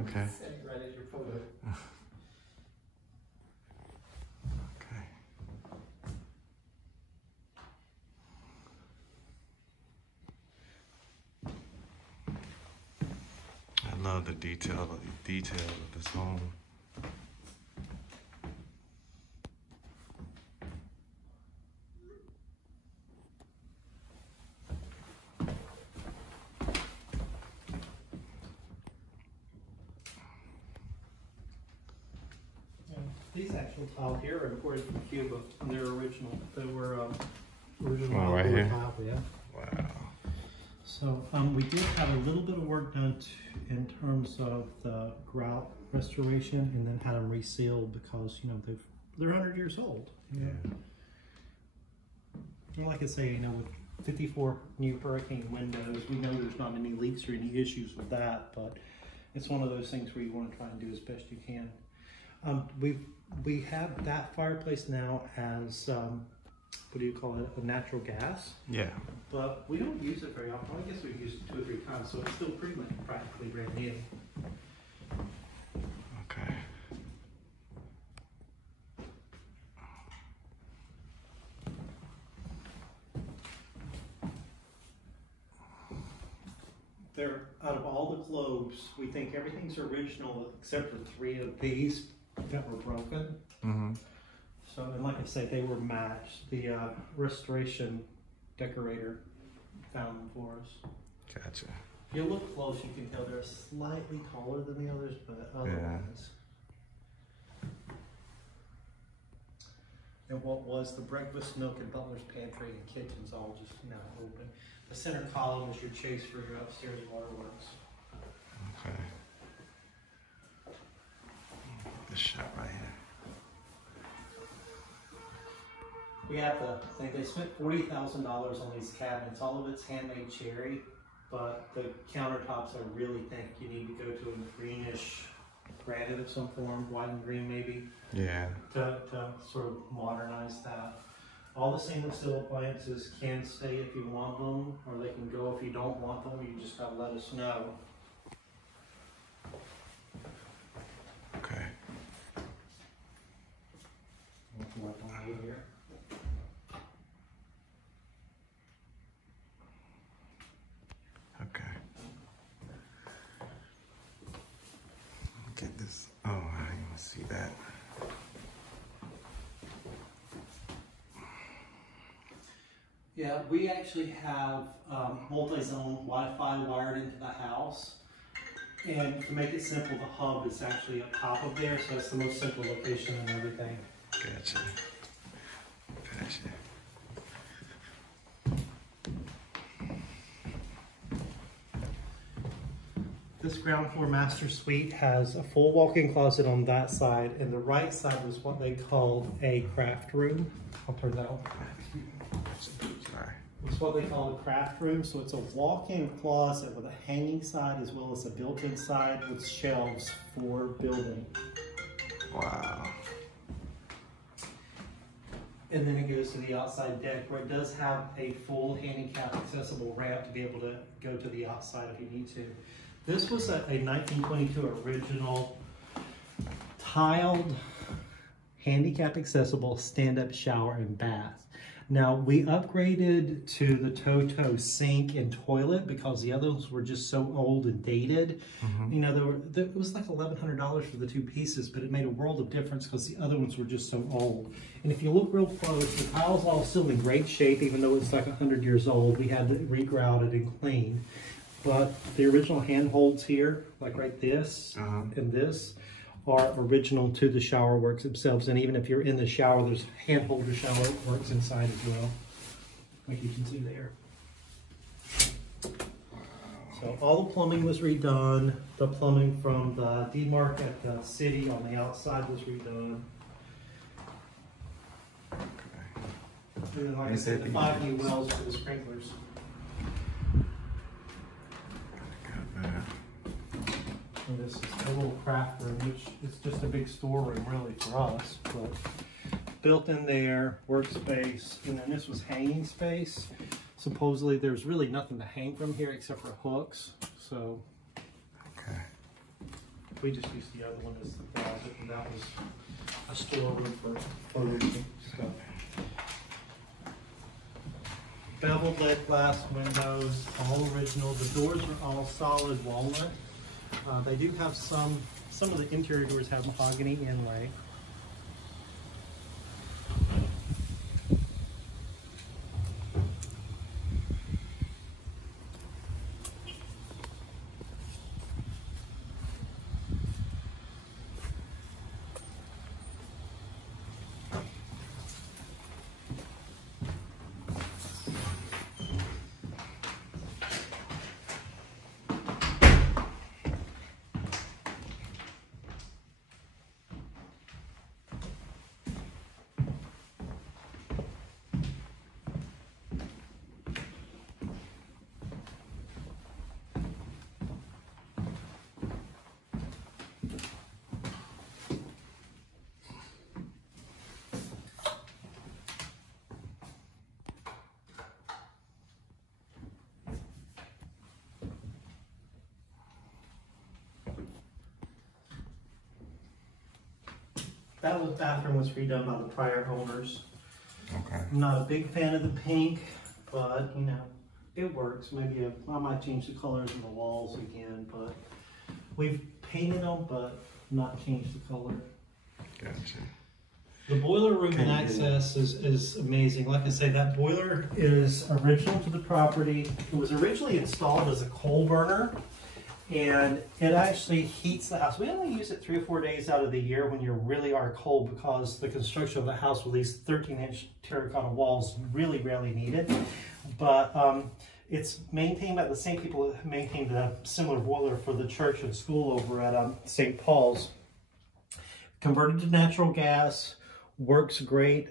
Okay. Right at your photo. Okay. I love the detail of this home. These actual tiles here are imported from Cuba. They're original. They were original right here. tile, yeah. Wow. So we did have a little bit of work done in terms of the grout restoration, and then had them resealed because they're 100 years old. Yeah. And like I say, with 54 new hurricane windows, we know there's not any leaks or any issues with that, but it's one of those things where you want to try and do as best you can. We have that fireplace now as what do you call it? A natural gas. Yeah. But we don't use it very often. I guess we've used it 2 or 3 times, so it's still pretty much practically brand new. Okay. They're out of all the globes, we think everything's original except for 3 of these that were broken. Mm-hmm. So, and like I say, they were matched. The restoration decorator found them for us. Gotcha. If you look close, you can tell they're slightly taller than the others, but otherwise. And what was the breakfast nook and butler's pantry and kitchen's all just now open. The center column is your chase for your upstairs waterworks. Okay. This shot right here. We have to think they spent $40,000 on these cabinets. All of it's handmade cherry, but the countertops I really think you need to go to a greenish granite of some form, white and green maybe. Yeah. To sort of modernize that. All the stainless steel appliances can stay if you want them, or they can go if you don't want them. You just gotta let us know. Okay. Over here. Okay. Get this. Oh, I didn't even see that. Yeah, we actually have multi-zone Wi-Fi wired into the house. And to make it simple, the hub is actually up top of there, so it's the most central location and everything. Gotcha. Gotcha. This ground floor master suite has a full walk-in closet on that side, and the right side was what they called a craft room. I'll turn that on. Sorry. It's what they call a craft room. So it's a walk-in closet with a hanging side as well as a built-in side with shelves for building. Wow. And then it goes to the outside deck where it does have a full handicap accessible ramp to be able to go to the outside if you need to. This was a 1922 original tiled handicap accessible stand-up shower and bath. Now we upgraded to the TOTO sink and toilet because the others were just so old and dated. You know, it was like $1,100 for the two pieces, but it made a world of difference because the other ones were just so old. And if you look real close, the tile's all still in great shape, even though it's like 100 years old. We had it regrouted and cleaned. But the original handholds here, like right this and this, are original to the shower works themselves. And even if you're in the shower, there's handhold to shower works inside as well, like you can see there. So all the plumbing was redone. The plumbing from the demarc at the city on the outside was redone. And then, like I said, the 5 new wells for the sprinklers. And this is a little craft room, which is just a big storeroom really for us, but built in there, workspace, and then this was hanging space. Supposedly there's really nothing to hang from here except for hooks, so we just used the other one as the closet, and that was a storeroom for furniture stuff. Beveled lead glass windows, all original. The doors are all solid walnut. They do have some of the interior doors have mahogany inlay. That bathroom was redone by the prior owners. Okay. I'm not a big fan of the pink, but you know, it works. Maybe I might change the colors of the walls again, but we've painted them, but not changed the color. Gotcha. The boiler room and access is amazing. Like I say, that boiler is original to the property. It was originally installed as a coal burner, and it actually heats the house. We only use it 3 or 4 days out of the year when you really are cold, because the construction of the house with these 13-inch terracotta walls really rarely need it. But it's maintained by the same people that maintained a similar boiler for the church and school over at St. Paul's. Converted to natural gas, works great,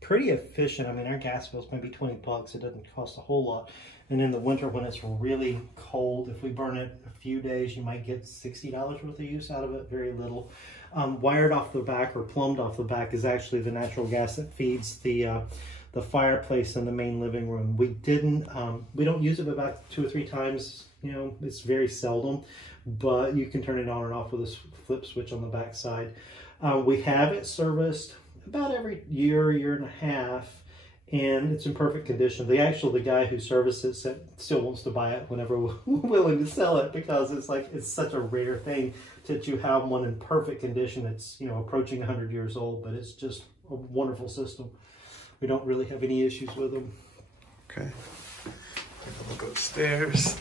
pretty efficient. I mean, our gas bill's maybe 20 bucks. It doesn't cost a whole lot. And in the winter when it's really cold, if we burn it a few days, you might get $60 worth of use out of it, very little. Wired off the back or plumbed off the back is actually the natural gas that feeds the fireplace in the main living room. We don't use it about 2 or 3 times, you know, it's very seldom, but you can turn it on and off with this flip switch on the back side. We have it serviced about every year and a half, and it's in perfect condition. The guy who services it still wants to buy it whenever we're willing to sell it, because it's such a rare thing that you have one in perfect condition. It's, you know, approaching 100 years old, but it's just a wonderful system. We don't really have any issues with them. Okay. Take a look upstairs.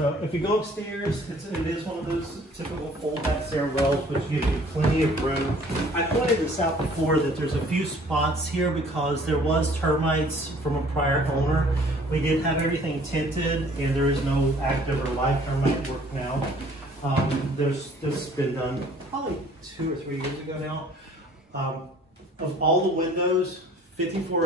So if you go upstairs, it is one of those typical fold-back stairwells, which gives you plenty of room. I pointed this out before that there's a few spots here because there was termites from a prior owner. We did have everything tinted, and there is no active or live termite work now. This has been done probably 2 or 3 years ago now. Of all the windows, 54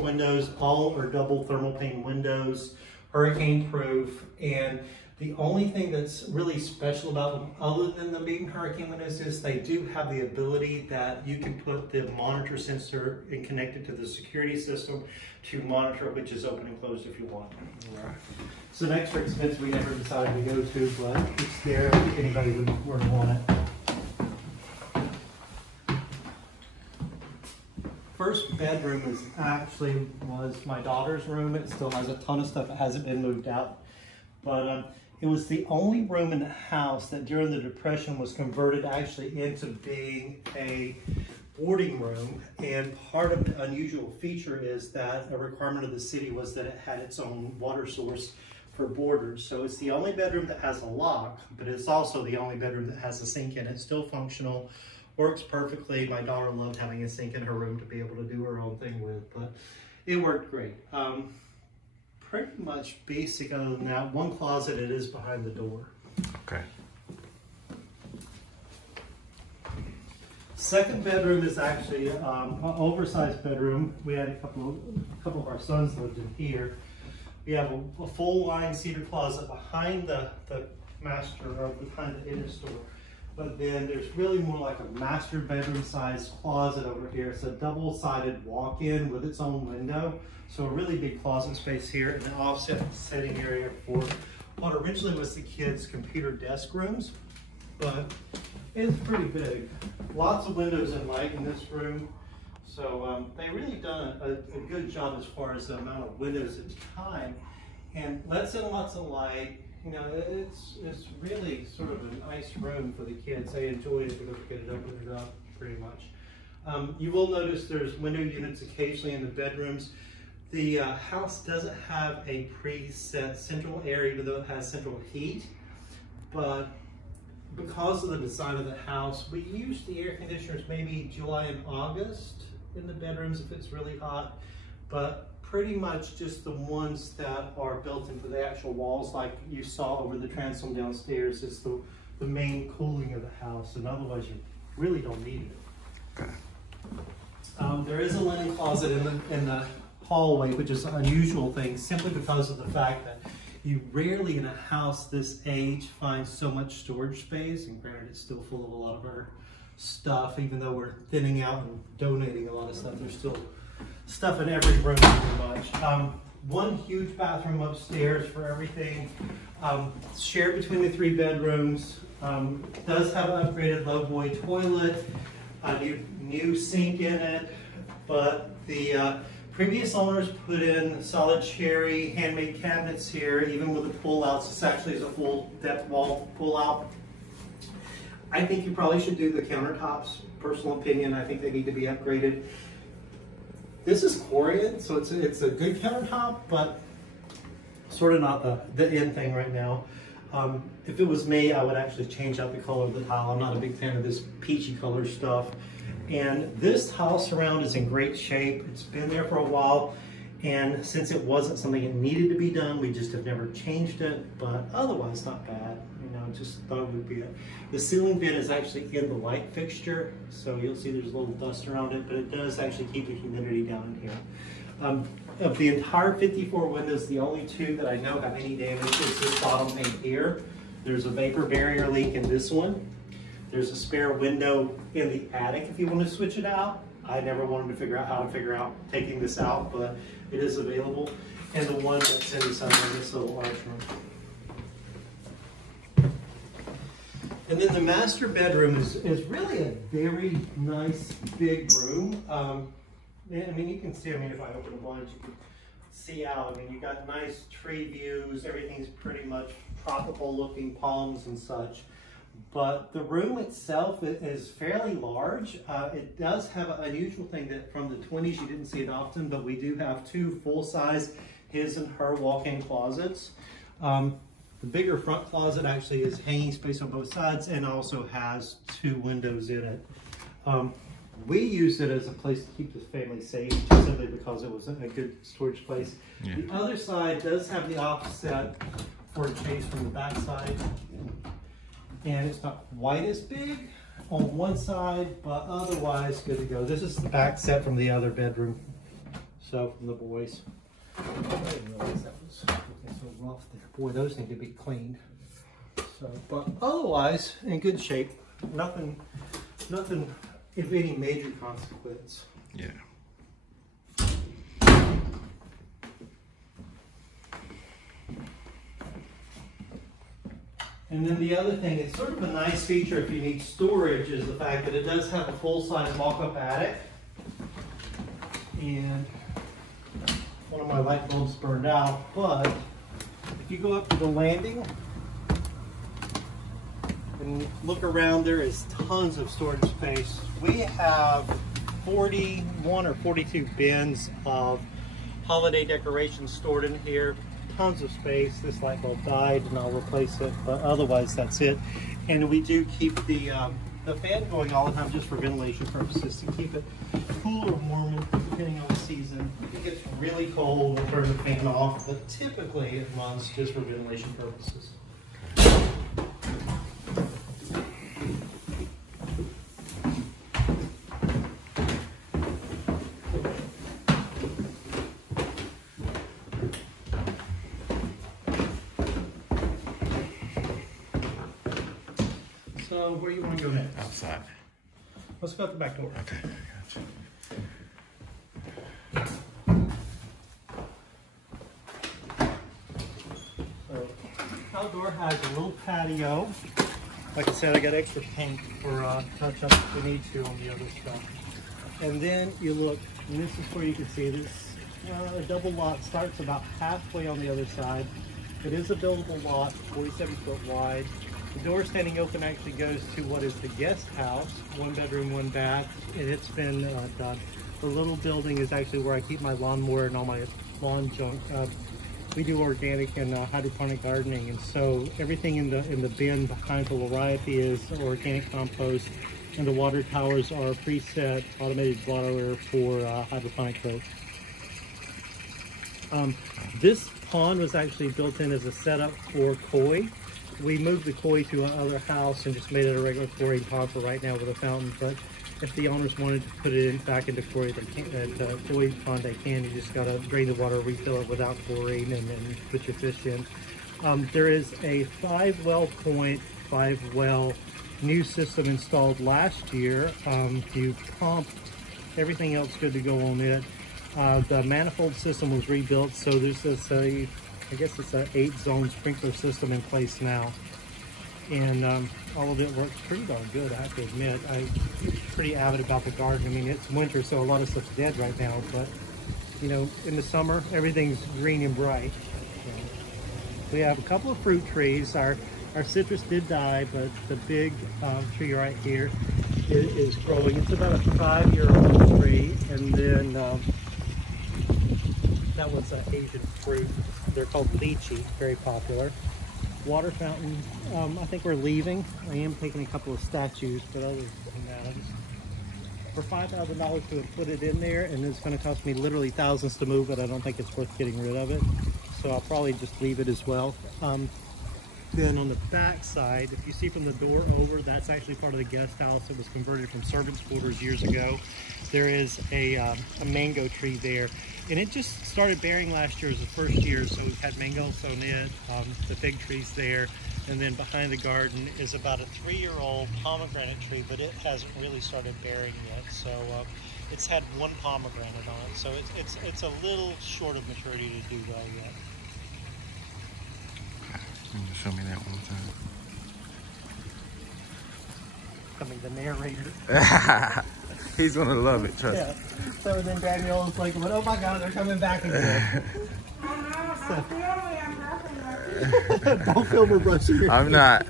windows, all are double thermal pane windows, hurricane proof, and the only thing that's really special about them, other than them being hurricane windows, is they do have the ability that you can put the monitor sensor and connect it to the security system to monitor which is open and closed if you want. Right. It's an extra expense we never decided to go to, but it's there if anybody would want it. First bedroom was my daughter's room. It still has a ton of stuff that hasn't been moved out, but it was the only room in the house that during the Depression was converted actually into being a boarding room. And part of the unusual feature is that a requirement of the city was that it had its own water source for boarders. So it's the only bedroom that has a lock, but it's also the only bedroom that has a sink in it. Still functional. Works perfectly. My daughter loved having a sink in her room to be able to do her own thing with, but it worked great. Pretty much basic other than that. One closet, it is behind the door. Okay. Second bedroom is actually an oversized bedroom. We had a couple of our sons lived in here. We have a full line cedar closet behind the master, or behind the inner door. But then there's really more like a master bedroom sized closet over here. It's a double-sided walk-in with its own window. So a really big closet space here, and an offset sitting area for what originally was the kids' computer desk rooms, but it's pretty big. Lots of windows and light in this room. So they really done a good job as far as the amount of windows at time, and lets in lots of light. You know, it's really sort of a nice room for the kids. They enjoy it because they get it open it up pretty much. You will notice there's window units occasionally in the bedrooms. The house doesn't have a preset central air, even though it has central heat. But because of the design of the house, we use the air conditioners maybe July and August in the bedrooms if it's really hot. But pretty much just the ones that are built into the actual walls, like you saw over the transom downstairs, is the main cooling of the house, and otherwise you really don't need it. Okay. There is a linen closet in the hallway, which is an unusual thing simply because of the fact that you rarely in a house this age find so much storage space, and granted it's still full of a lot of our stuff. Even though we're thinning out and donating a lot of stuff, there's still stuff in every room pretty much. One huge bathroom upstairs for everything. Shared between the 3 bedrooms. Does have an upgraded Lowboy toilet, a new sink in it, but the previous owners put in solid cherry handmade cabinets here, even with the pull-outs. This actually is a full depth wall pull-out. I think you probably should do the countertops. Personal opinion, I think they need to be upgraded. This is Corian, so it's a good countertop, but sort of not the in thing right now. If it was me, I would actually change out the color of the tile. I'm not a big fan of this peachy color stuff. And this tile surround is in great shape. It's been there for a while, and since it wasn't something that needed to be done, we just have never changed it, but otherwise not bad. You know, just thought it would be it. The ceiling vent is actually in the light fixture, so you'll see there's a little dust around it, but it does actually keep the humidity down in here. Of the entire 54 windows, the only 2 that I know have any damage is this bottom pane here. There's a vapor barrier leak in this one. There's a spare window in the attic if you want to switch it out. I never wanted to figure out how to figure out taking this out, but it is available. And the one that's in this little large room. And then the master bedroom is really a very nice big room. I mean, you can see, I mean, if I open the blinds, you can see out. I mean, you got nice tree views. Everything's pretty much tropical looking, palms and such. But the room itself is fairly large. It does have an unusual thing that from the 20s you didn't see it often, but we do have 2 full-size his and her walk-in closets. The bigger front closet actually is hanging space on both sides and also has 2 windows in it. We used it as a place to keep the family safe, just simply because it was a good storage place. Yeah. The other side does have the offset for a chase from the back side, and it's not quite as big on one side, but otherwise good to go. This is the back set from the other bedroom, so from the boys. I didn't realize that was looking so rough there. Boy, those need to be cleaned. So, but otherwise, in good shape. Nothing of any major consequence. Yeah. And then the other thing, it's sort of a nice feature if you need storage, is the fact that it does have a full-size walk-up attic. And one of my light bulbs burned out, but if you go up to the landing and look around, there is tons of storage space. We have 41 or 42 bins of holiday decorations stored in here. Tons of space. This light bulb died and I'll replace it, but otherwise that's it. And we do keep the fan going all the time just for ventilation purposes, to keep it cool or warm depending on the season. If it gets really cold, we'll turn the fan off, but typically it runs just for ventilation purposes. So where do you want to go next? Outside. Let's go out the back door. Okay, gotcha. So outdoor has a little patio. Like I said, I got extra paint for touch-ups if we need to on the other stuff. And then you look, and this is where you can see this. A double lot starts about halfway on the other side. It is a buildable lot, 47 foot wide. The door standing open actually goes to what is the guest house, 1 bedroom, 1 bath, and it's been done. The little building is actually where I keep my lawnmower and all my lawn junk. We do organic and hydroponic gardening, and so everything in the bin behind the variety is organic compost, and the water towers are preset automated boiler for hydroponic growth. This pond was actually built in as a setup for koi. We moved the koi to another house and just made it a regular chlorine pond for right now with a fountain. But if the owners wanted to put it back into koi, they can. Koi pond, they can. You just gotta drain the water, refill it without chlorine, and then put your fish in. There is a 5-well point, 5-well new system installed last year. You pump, everything else good to go on it. The manifold system was rebuilt, so there's this I guess it's an 8-zone sprinkler system in place now, and all of it works pretty darn good, I have to admit. I'm pretty avid about the garden. I mean, it's winter, so a lot of stuff's dead right now, but you know, in the summer, everything's green and bright. We have a couple of fruit trees. Our citrus did die, but the big tree right here is growing. It's about a 5-year-old tree, and then that was an Asian fruit. They're called lychee, very popular. Water fountain, I think we're leaving. I am taking a couple of statues, but other than that, for $5,000 to put it in there, and it's going to cost me literally thousands to move it. I don't think it's worth getting rid of it, so I'll probably just leave it as well. Then on the back side, if you see from the door over, that's actually part of the guest house. It was converted from servants' quarters years ago. There is a mango tree there, and it just started bearing last year as the first year, so we've had mangoes on it, the fig trees there, and then behind the garden is about a 3-year-old pomegranate tree, but it hasn't really started bearing yet, so it's had 1 pomegranate on it, so it's a little short of maturity to do well yet. Can you show me that one time? Becoming the narrator. He's gonna love it, trust me. So then Daniel's like, oh my God, they're coming back again. Don't film her brushing your I'm not.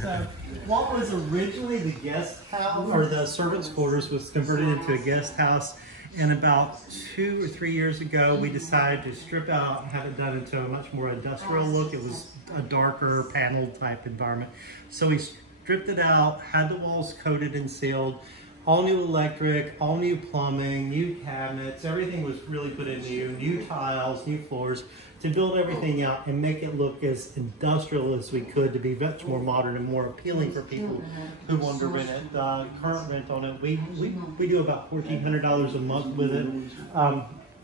So what was originally the guest house, or the servants' quarters, was converted into a guest house. And about 2 or 3 years ago, we decided to strip out and have it done into a much more industrial look. It was a darker panel type environment. So we stripped it out, had the walls coated and sealed, all new electric, all new plumbing, new cabinets, everything was really put in new tiles, new floors, to build everything out and make it look as industrial as we could, to be much more modern and more appealing for people who wanted to rent it. The current rent on it, we do about $1,400 a month with it.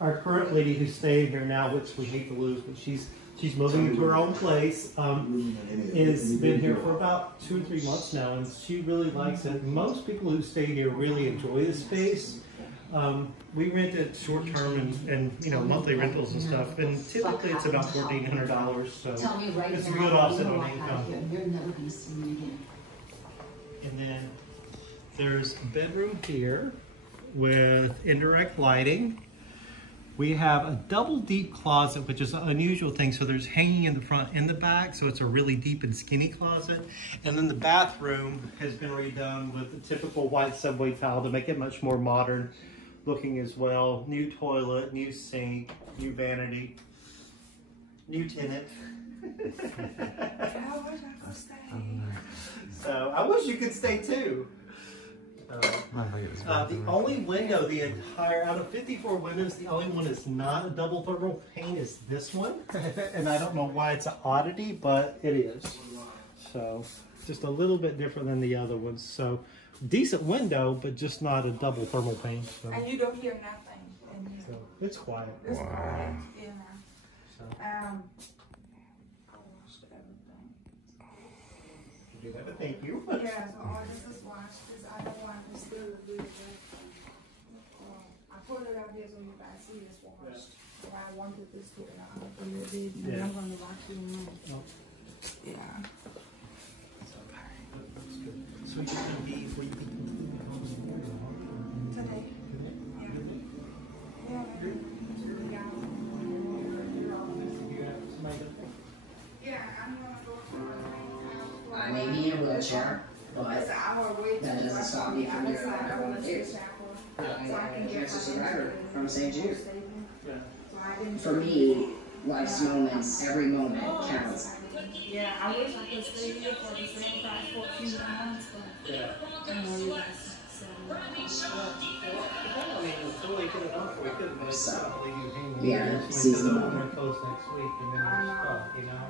Our current lady who's staying here now, which we hate to lose, but she's moving into her own place, has been here for about 2 or 3 months now, and she really likes it. Most people who stay here really enjoy the space. We rent it short term and you know, monthly rentals and stuff, and typically it's about $1,400, so it's a good offset on income. And then there's a bedroom here with indirect lighting. We have a double deep closet, which is an unusual thing. So there's hanging in the front and the back, so it's a really deep and skinny closet. And then the bathroom has been redone with the typical white subway tile to make it much more modern looking as well. New toilet, new sink, new vanity, new tenant. I wish I could stay. So I wish you could stay too. The only window, out of 54 windows, the only one that's not a double thermal pane is this one. And I don't know why it's an oddity, but it is. So just a little bit different than the other ones. So decent window, but just not a double thermal pane. So, And you don't hear nothing. And so it's quiet. it's quiet. Yeah. So, I washed everything. do that, but thank you. Yeah, so all this is washed. I don't want to still do it. I put it out here so you guys see it's washed. So I wanted this to be out a little bit, and Yeah. I'm going to wash it now. Oh, Yeah. that's good. So you can be before you can Today. Yeah. Yeah. Yeah, I'm gonna go to I may be in a wheelchair, but it's an hour wait that doesn't stop me from doing what I want to do. So I can I'm get just a her survivor from St. Jude. Yeah. So I didn't. For me, life's moments, every moment counts. Yeah, I wish I could stay here for the same price for a few months, but Yeah. I know you guys. We are seasonal. We're closed next week, and then we're stuck, you know?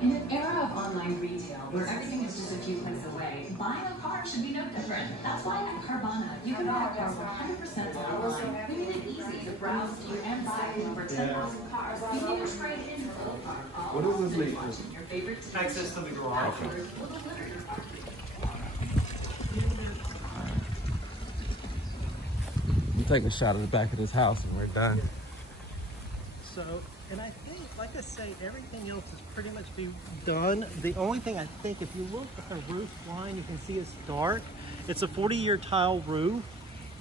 In an era of online retail where everything is just a few clicks away, buying a car should be no different. That's why at Carvana, you can buy a car 100% online. We made it easy to browse through and buy over 10,000 cars. You can even trade in your old car. What is this lead? Watching your favorite TV. Access to the garage. You take a shot at the back of this house and we're done. So, and I think, like I say, everything else is pretty much be done. The only thing I think, if you look at the roof line, you can see it's dark. It's a 40-year tile roof,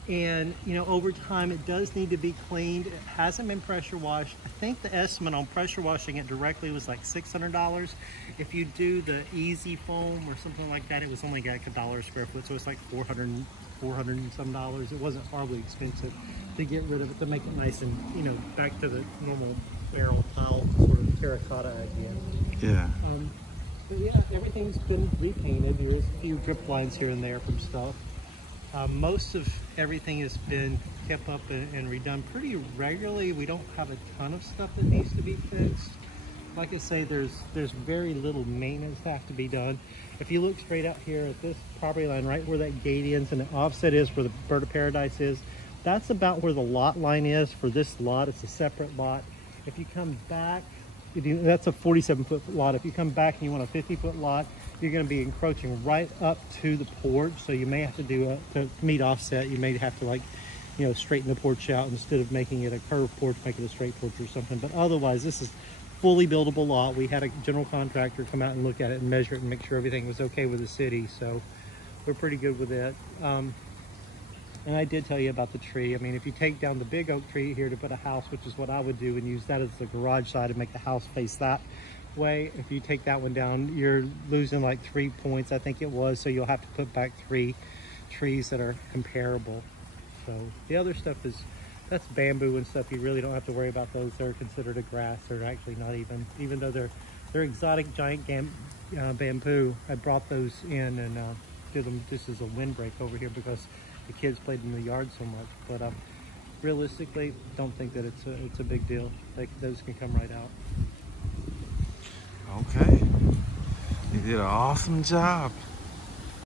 and you know, over time it does need to be cleaned. It hasn't been pressure washed. I think the estimate on pressure washing it directly was like $600. If you do the easy foam or something like that, it was only like $1 a square foot, so it's like $400 and some dollars. It wasn't horribly expensive to get rid of it, to make it nice and, you know, back to the normal barrel tile sort of terracotta idea. Yeah. But yeah, everything's been repainted. There's a few drip lines here and there from stuff. Most of everything has been kept up and redone pretty regularly. We don't have a ton of stuff that needs to be fixed. Like I say, there's very little maintenance that has to be done. If you look straight out here at this property line, right where that gate ends and the offset is, where the Bird of Paradise is, that's about where the lot line is for this lot. It's a separate lot. If you come back, that's a 47-foot lot. If you come back and you want a 50-foot lot, you're going to be encroaching right up to the porch. So you may have to do to meet offset, you may have to, like, you know, straighten the porch out instead of making it a curved porch, make it a straight porch or something. But otherwise, this is fully buildable lot. We had a general contractor come out and look at it and measure it and make sure everything was okay with the city. So we're pretty good with it. And I did tell you about the tree. I mean, if you take down the big oak tree here to put a house, which is what I would do, and use that as the garage side and make the house face that way, if you take that one down, you're losing like 3 points, I think it was. So you'll have to put back 3 trees that are comparable. So the other stuff that's bamboo and stuff. You really don't have to worry about those. They're considered a grass. They're actually not even though they're exotic giant bamboo. I brought those in and did them just as a windbreak over here because the kids played in the yard so much. But realistically, don't think that it's a big deal. Those can come right out. Okay. You did an awesome job.